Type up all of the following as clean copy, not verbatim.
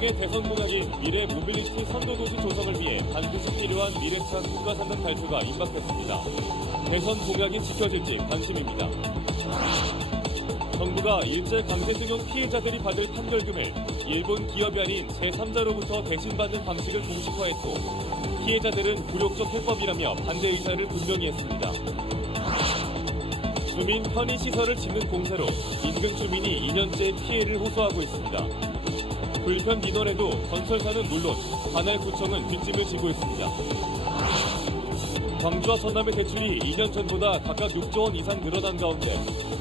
대통령의 대선 공약인 미래 모빌리티 선도도시 조성을 위해 반드시 필요한 미래차 국가산단 발표가 임박했습니다. 대선 공약이 지켜질지 관심입니다. 정부가 일제강제징용 피해자들이 받을 판결금을 일본 기업이 아닌 제3자로부터 대신 받는 방식을 공식화했고 피해자들은 굴욕적 해법이라며 반대 의사를 분명히 했습니다. 주민 편의시설을 짓는 공사로 인근 주민이 2년째 피해를 호소하고 있습니다. 불편 민원에도 건설사는 물론 관할구청은 뒷짐을 지고 있습니다. 광주와 전남의 대출이 2년 전보다 각각 6조 원 이상 늘어난 가운데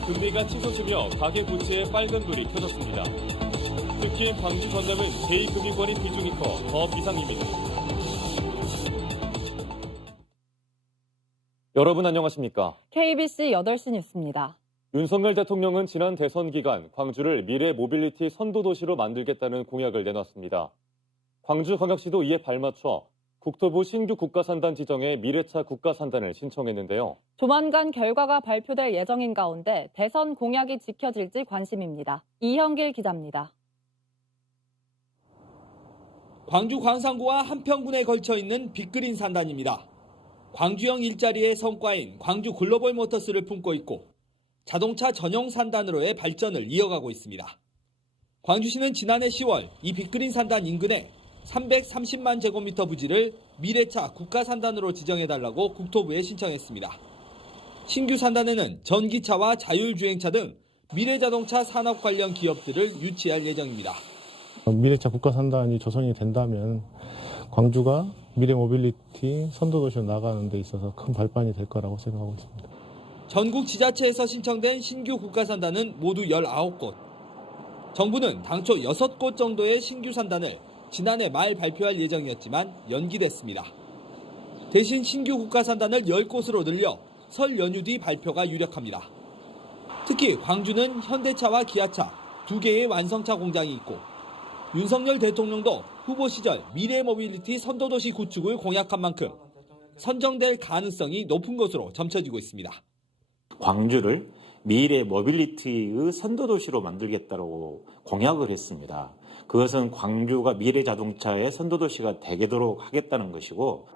금리가 치솟으며 가계 부채에 빨간불이 켜졌습니다. 특히 광주 전남은 제2금융권인 비중이 커 더 비상입니다. 여러분 안녕하십니까? KBC 8시 뉴스입니다. 윤석열 대통령은 지난 대선 기간 광주를 미래 모빌리티 선도도시로 만들겠다는 공약을 내놨습니다. 광주광역시도 이에 발맞춰 국토부 신규 국가산단 지정에 미래차 국가산단을 신청했는데요. 조만간 결과가 발표될 예정인 가운데 대선 공약이 지켜질지 관심입니다. 이형길 기자입니다. 광주 광산구와 한평군에 걸쳐 있는 빅그린 산단입니다. 광주형 일자리의 성과인 광주 글로벌 모터스를 품고 있고 자동차 전용 산단으로의 발전을 이어가고 있습니다. 광주시는 지난해 10월 이 빅그린 산단 인근에 330만 제곱미터 부지를 미래차 국가산단으로 지정해달라고 국토부에 신청했습니다. 신규 산단에는 전기차와 자율주행차 등 미래자동차 산업 관련 기업들을 유치할 예정입니다. 미래차 국가산단이 조성이 된다면 광주가 미래 모빌리티 선도도시로 나가는 데 있어서 큰 발판이 될 거라고 생각하고 있습니다. 전국 지자체에서 신청된 신규 국가산단은 모두 19곳. 정부는 당초 6곳 정도의 신규 산단을 지난해 말 발표할 예정이었지만 연기됐습니다. 대신 신규 국가산단을 10곳으로 늘려 설 연휴 뒤 발표가 유력합니다. 특히 광주는 현대차와 기아차 2개의 완성차 공장이 있고 윤석열 대통령도 후보 시절 미래 모빌리티 선도도시 구축을 공약한 만큼 선정될 가능성이 높은 것으로 점쳐지고 있습니다. 광주를 미래 모빌리티의 선도도시로 만들겠다고 공약을 했습니다. 그것은 광주가 미래 자동차의 선도도시가 되도록 하겠다는 것이고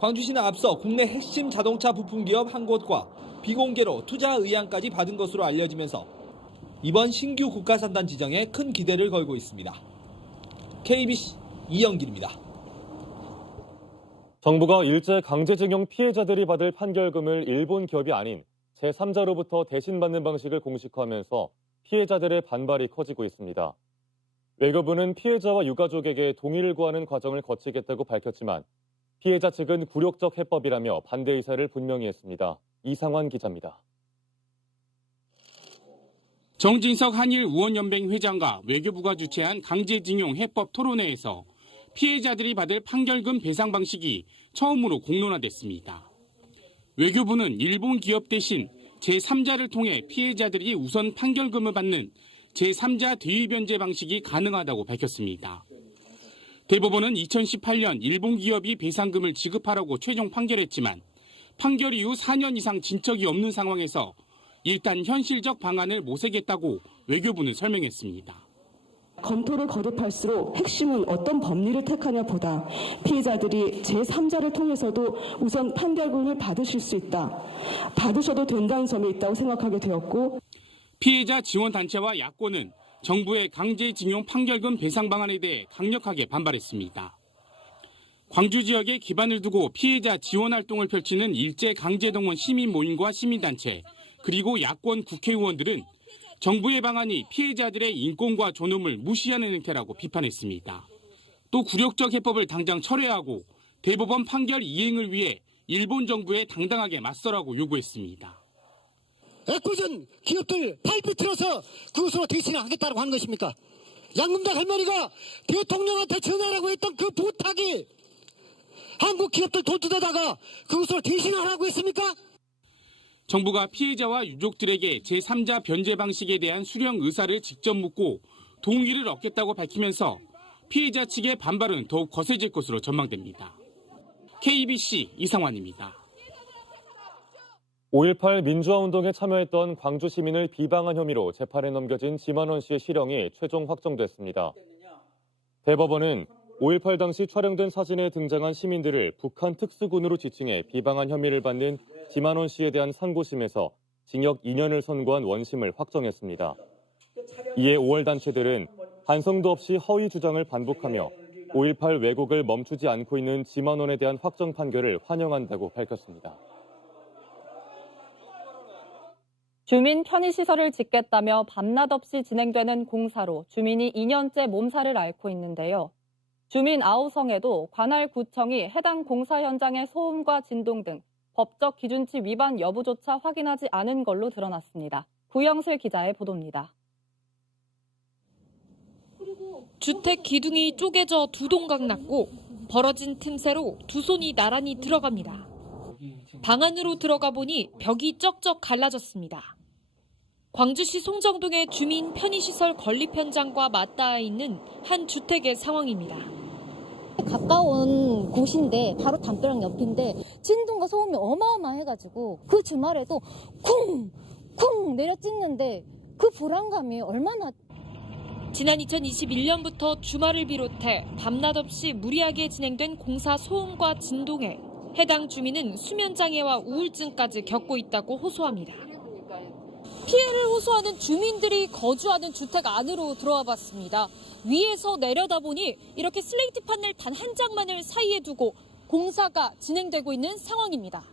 광주시는 앞서 국내 핵심 자동차 부품 기업 한 곳과 비공개로 투자 의향까지 받은 것으로 알려지면서 이번 신규 국가산단 지정에 큰 기대를 걸고 있습니다. KBC 이영길입니다. 정부가 일제강제징용 피해자들이 받을 판결금을 일본 기업이 아닌 제3자로부터 대신 받는 방식을 공식화하면서 피해자들의 반발이 커지고 있습니다. 외교부는 피해자와 유가족에게 동의를 구하는 과정을 거치겠다고 밝혔지만 피해자 측은 굴욕적 해법이라며 반대 의사를 분명히 했습니다. 이상환 기자입니다. 정진석 한일우원연맹 회장과 외교부가 주최한 강제징용 해법 토론회에서 피해자들이 받을 판결금 배상 방식이 처음으로 공론화됐습니다. 외교부는 일본 기업 대신 제3자를 통해 피해자들이 우선 판결금을 받는 제3자 대위변제 방식이 가능하다고 밝혔습니다. 대법원은 2018년 일본 기업이 배상금을 지급하라고 최종 판결했지만 판결 이후 4년 이상 진척이 없는 상황에서 일단 현실적 방안을 모색했다고 외교부는 설명했습니다. 검토를 거듭할수록 핵심은 어떤 법리를 택하냐 보다 피해자들이 제3자를 통해서도 우선 판결금을 받으실 수 있다. 받으셔도 된다는 점이 있다고 생각하게 되었고 피해자 지원단체와 야권은 정부의 강제징용 판결금 배상 방안에 대해 강력하게 반발했습니다. 광주 지역에 기반을 두고 피해자 지원 활동을 펼치는 일제강제동원 시민모임과 시민단체 그리고 야권 국회의원들은 정부의 방안이 피해자들의 인권과 존엄을 무시하는 행태라고 비판했습니다. 또 굴욕적 해법을 당장 철회하고 대법원 판결 이행을 위해 일본 정부에 당당하게 맞서라고 요구했습니다. 애꿎은 기업들 파이프 틀어서 그것으로 대신을 하겠다고 하는 것입니까? 양금당 할머니가 대통령한테 전하라고 했던 그 부탁이 한국 기업들 돈 뜯어다가 그것으로 대신하라고 했습니까? 정부가 피해자와 유족들에게 제3자 변제 방식에 대한 수령 의사를 직접 묻고 동의를 얻겠다고 밝히면서 피해자 측의 반발은 더욱 거세질 것으로 전망됩니다. KBC 이상환입니다. 5.18 민주화운동에 참여했던 광주 시민을 비방한 혐의로 재판에 넘겨진 지만원 씨의 실형이 최종 확정됐습니다. 대법원은 5.18 당시 촬영된 사진에 등장한 시민들을 북한 특수군으로 지칭해 비방한 혐의를 받는 지만원 씨에 대한 상고심에서 징역 2년을 선고한 원심을 확정했습니다. 이에 5월 단체들은 반성도 없이 허위 주장을 반복하며 5.18 왜곡을 멈추지 않고 있는 지만원에 대한 확정 판결을 환영한다고 밝혔습니다. 주민 편의시설을 짓겠다며 밤낮 없이 진행되는 공사로 주민이 2년째 몸살을 앓고 있는데요. 주민 아우성에도 관할구청이 해당 공사 현장의 소음과 진동 등 법적 기준치 위반 여부조차 확인하지 않은 걸로 드러났습니다. 구영슬 기자의 보도입니다. 주택 기둥이 쪼개져 두 동강 났고 벌어진 틈새로 두 손이 나란히 들어갑니다. 방 안으로 들어가 보니 벽이 쩍쩍 갈라졌습니다. 광주시 송정동의 주민 편의시설 건립 현장과 맞닿아 있는 한 주택의 상황입니다. 가까운 곳인데 바로 담벼락 옆인데 진동과 소음이 어마어마해가지고 그 주말에도 쿵쿵 내려 찢는데 그 불안감이 얼마나. 지난 2021년부터 주말을 비롯해 밤낮 없이 무리하게 진행된 공사 소음과 진동에 해당 주민은 수면장애와 우울증까지 겪고 있다고 호소합니다. 피해를 호소하는 주민들이 거주하는 주택 안으로 들어와 봤습니다. 위에서 내려다보니 이렇게 슬레이트 판넬 단 한 장만을 사이에 두고 공사가 진행되고 있는 상황입니다.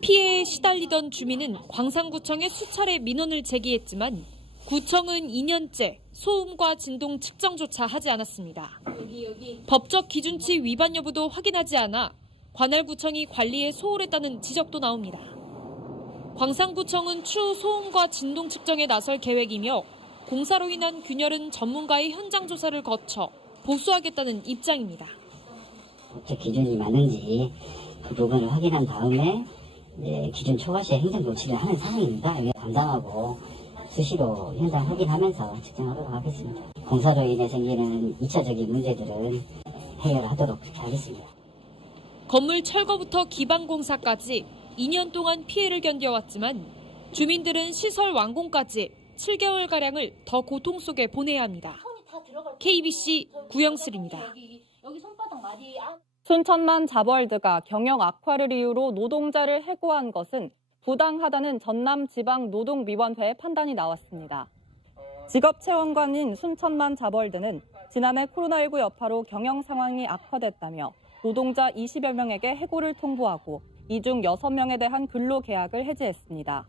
피해에 시달리던 주민은 광산구청에 수차례 민원을 제기했지만 구청은 2년째 소음과 진동 측정조차 하지 않았습니다. 법적 기준치 위반 여부도 확인하지 않아 관할구청이 관리에 소홀했다는 지적도 나옵니다. 광산구청은 추후 소음과 진동 측정에 나설 계획이며 공사로 인한 균열은 전문가의 현장 조사를 거쳐 보수하겠다는 입장입니다. 법적 기준이 맞는지 그 부분을 확인한 다음에 기준 초과 시에 행정 조치를 하는 상황입니다. 담당하고 수시로 현장 확인하면서 측정하도록 하겠습니다. 공사로 인해 생기는 2차적인 문제들은 해결하도록 하겠습니다. 건물 철거부터 기반 공사까지 2년 동안 피해를 견뎌왔지만 주민들은 시설 완공까지 7개월가량을 더 고통 속에 보내야 합니다. KBC 구영슬입니다. 순천만 자버월드가 경영 악화를 이유로 노동자를 해고한 것은 부당하다는 전남지방노동위원회의 판단이 나왔습니다. 직업체험관인 순천만 자버월드는 지난해 코로나19 여파로 경영 상황이 악화됐다며 노동자 20여 명에게 해고를 통보하고 이 중 6명에 대한 근로계약을 해지했습니다.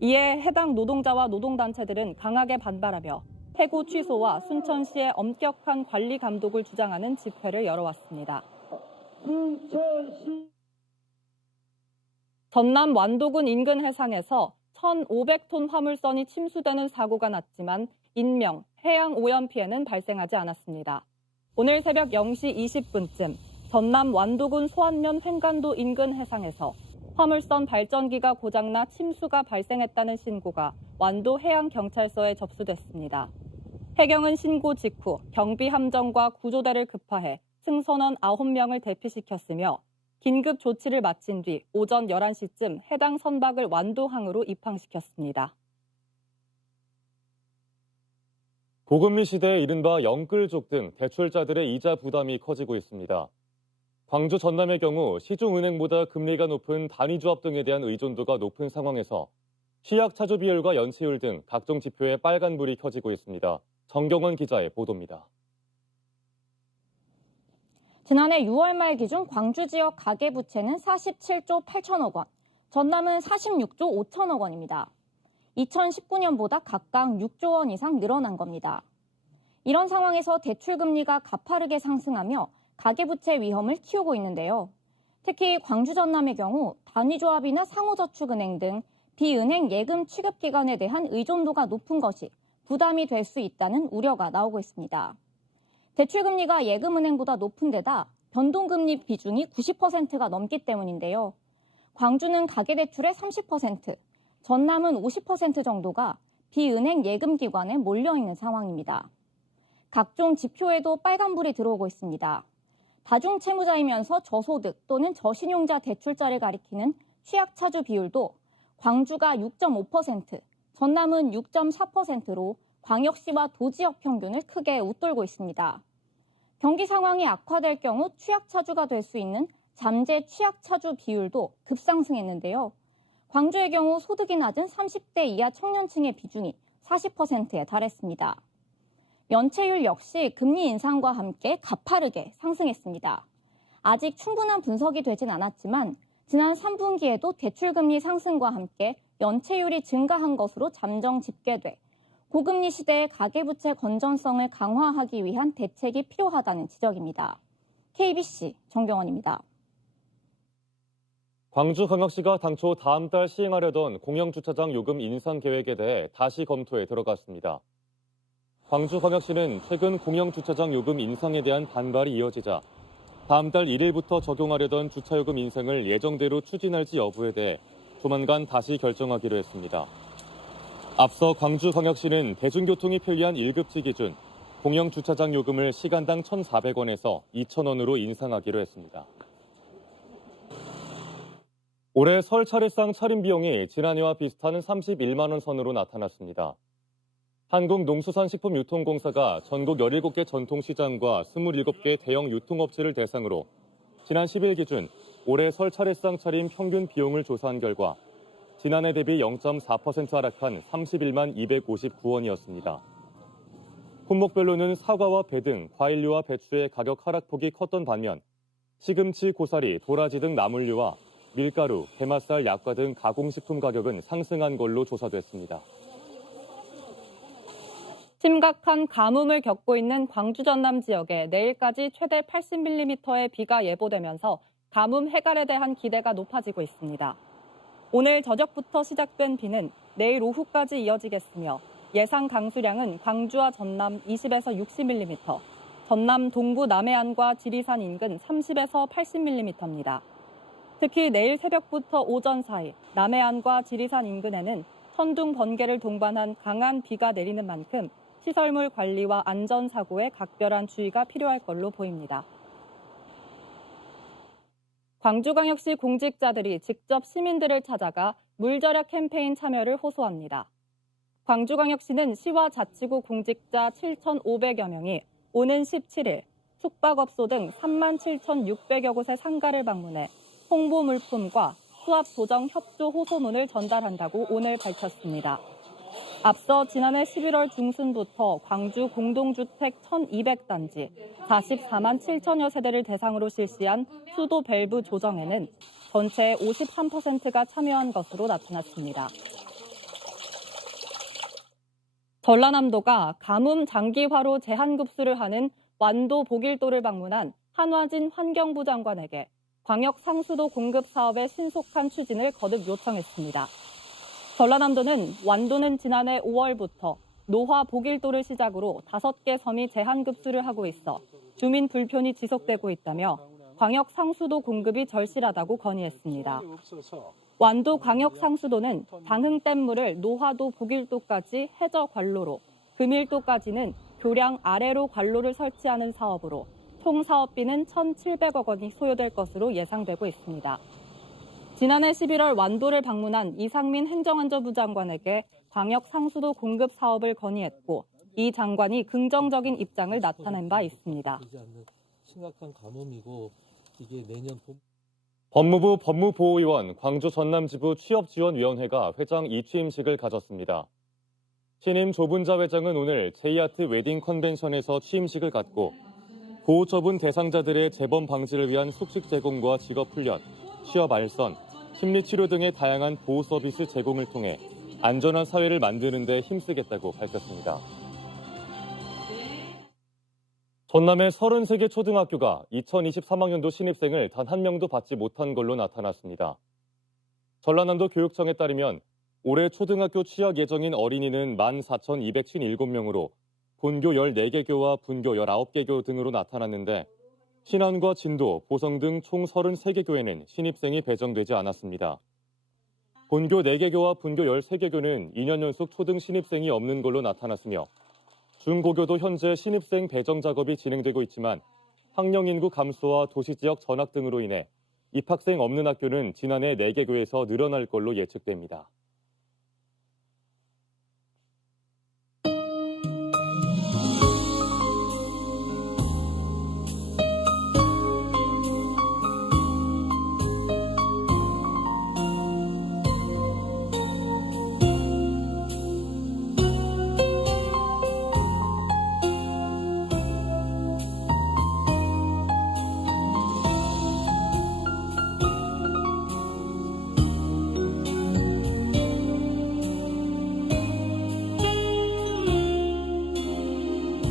이에 해당 노동자와 노동단체들은 강하게 반발하며 해고 취소와 순천시의 엄격한 관리 감독을 주장하는 집회를 열어왔습니다. 전남 완도군 인근 해상에서 1,500톤 화물선이 침수되는 사고가 났지만 인명, 해양 오염 피해는 발생하지 않았습니다. 오늘 새벽 0시 20분쯤 전남 완도군 소안면 횡간도 인근 해상에서 화물선 발전기가 고장나 침수가 발생했다는 신고가 완도 해양경찰서에 접수됐습니다. 해경은 신고 직후 경비함정과 구조대를 급파해 승선원 9명을 대피시켰으며 긴급 조치를 마친 뒤 오전 11시쯤 해당 선박을 완도항으로 입항시켰습니다. 고금리 시대에 이른바 영끌족 등 대출자들의 이자 부담이 커지고 있습니다. 광주 전남의 경우 시중은행보다 금리가 높은 단위조합 등에 대한 의존도가 높은 상황에서 취약 차주 비율과 연체율 등 각종 지표에 빨간불이 켜지고 있습니다. 정경원 기자의 보도입니다. 지난해 6월 말 기준 광주 지역 가계부채는 47조 8천억 원, 전남은 46조 5천억 원입니다. 2019년보다 각각 6조 원 이상 늘어난 겁니다. 이런 상황에서 대출금리가 가파르게 상승하며 가계부채 위험을 키우고 있는데요. 특히 광주 전남의 경우 단위조합이나 상호저축은행 등 비은행 예금 취급기관에 대한 의존도가 높은 것이 부담이 될 수 있다는 우려가 나오고 있습니다. 대출금리가 예금은행보다 높은 데다 변동금리 비중이 90%가 넘기 때문인데요. 광주는 가계대출의 30%, 전남은 50% 정도가 비은행 예금기관에 몰려있는 상황입니다. 각종 지표에도 빨간불이 들어오고 있습니다. 다중채무자이면서 저소득 또는 저신용자 대출자를 가리키는 취약차주 비율도 광주가 6.5%, 전남은 6.4%로 광역시와 도지역 평균을 크게 웃돌고 있습니다. 경기 상황이 악화될 경우 취약차주가 될 수 있는 잠재 취약차주 비율도 급상승했는데요. 광주의 경우 소득이 낮은 30대 이하 청년층의 비중이 40%에 달했습니다. 연체율 역시 금리 인상과 함께 가파르게 상승했습니다. 아직 충분한 분석이 되진 않았지만 지난 3분기에도 대출금리 상승과 함께 연체율이 증가한 것으로 잠정 집계돼 고금리 시대의 가계부채 건전성을 강화하기 위한 대책이 필요하다는 지적입니다. KBC 정경원입니다. 광주광역시가 당초 다음 달 시행하려던 공영주차장 요금 인상 계획에 대해 다시 검토에 들어갔습니다. 광주광역시는 최근 공영주차장 요금 인상에 대한 반발이 이어지자 다음 달 1일부터 적용하려던 주차요금 인상을 예정대로 추진할지 여부에 대해 조만간 다시 결정하기로 했습니다. 앞서 광주광역시는 대중교통이 편리한 1급지 기준 공영주차장 요금을 시간당 1,400원에서 2,000원으로 인상하기로 했습니다. 올해 설 차례상 차림 비용이 지난해와 비슷한 31만 원 선으로 나타났습니다. 한국농수산식품유통공사가 전국 17개 전통시장과 27개 대형 유통업체를 대상으로 지난 10일 기준 올해 설 차례상 차림 평균 비용을 조사한 결과 지난해 대비 0.4% 하락한 31만 259원이었습니다. 품목별로는 사과와 배 등 과일류와 배추의 가격 하락폭이 컸던 반면 시금치, 고사리, 도라지 등 나물류와 밀가루, 게맛살, 약과 등 가공식품 가격은 상승한 걸로 조사됐습니다. 심각한 가뭄을 겪고 있는 광주 전남 지역에 내일까지 최대 80mm의 비가 예보되면서 가뭄 해갈에 대한 기대가 높아지고 있습니다. 오늘 저녁부터 시작된 비는 내일 오후까지 이어지겠으며 예상 강수량은 광주와 전남 20에서 60mm, 전남 동부 남해안과 지리산 인근 30에서 80mm입니다. 특히 내일 새벽부터 오전 사이 남해안과 지리산 인근에는 천둥, 번개를 동반한 강한 비가 내리는 만큼 시설물 관리와 안전사고에 각별한 주의가 필요할 걸로 보입니다. 광주광역시 공직자들이 직접 시민들을 찾아가 물절약 캠페인 참여를 호소합니다. 광주광역시는 시와 자치구 공직자 7,500여 명이 오는 17일 숙박업소 등 37,600여 곳의 상가를 방문해 홍보 물품과 수합 조정 협조 호소문을 전달한다고 오늘 밝혔습니다. 앞서 지난해 11월 중순부터 광주 공동주택 1,200단지 44만 7천여 세대를 대상으로 실시한 수도 밸브 조정에는 전체의 53%가 참여한 것으로 나타났습니다. 전라남도가 가뭄 장기화로 제한급수를 하는 완도 보길도를 방문한 한화진 환경부 장관에게 광역 상수도 공급 사업의 신속한 추진을 거듭 요청했습니다. 전라남도는 완도는 지난해 5월부터 노화 보길도를 시작으로 5개 섬이 제한급수를 하고 있어 주민 불편이 지속되고 있다며 광역 상수도 공급이 절실하다고 건의했습니다. 완도 광역 상수도는 방흥댐물을 노화도 보길도까지 해저 관로로, 금일도까지는 교량 아래로 관로를 설치하는 사업으로 총 사업비는 1,700억 원이 소요될 것으로 예상되고 있습니다. 지난해 11월 완도를 방문한 이상민 행정안전부 장관에게 광역 상수도 공급 사업을 건의했고 이 장관이 긍정적인 입장을 나타낸 바 있습니다. 심각한 가뭄이고 이게 내년 법무부 법무보호위원 광주 전남지부 취업지원위원회가 회장 2취임식을 가졌습니다. 신임 조분자 회장은 오늘 제이아트 웨딩 컨벤션에서 취임식을 갖고 보호처분 대상자들의 재범 방지를 위한 숙식 제공과 직업 훈련, 취업 알선, 심리치료 등의 다양한 보호 서비스 제공을 통해 안전한 사회를 만드는 데 힘쓰겠다고 밝혔습니다. 전남의 33개 초등학교가 2023학년도 신입생을 단 한 명도 받지 못한 걸로 나타났습니다. 전라남도 교육청에 따르면 올해 초등학교 취학 예정인 어린이는 14,257명으로 본교 14개 교와 분교 19개 교 등으로 나타났는데 신안과 진도, 보성 등 총 33개 교에는 신입생이 배정되지 않았습니다. 본교 4개 교와 분교 13개 교는 2년 연속 초등 신입생이 없는 걸로 나타났으며 중고교도 현재 신입생 배정 작업이 진행되고 있지만 학령 인구 감소와 도시지역 전학 등으로 인해 입학생 없는 학교는 지난해 4개 교에서 늘어날 걸로 예측됩니다.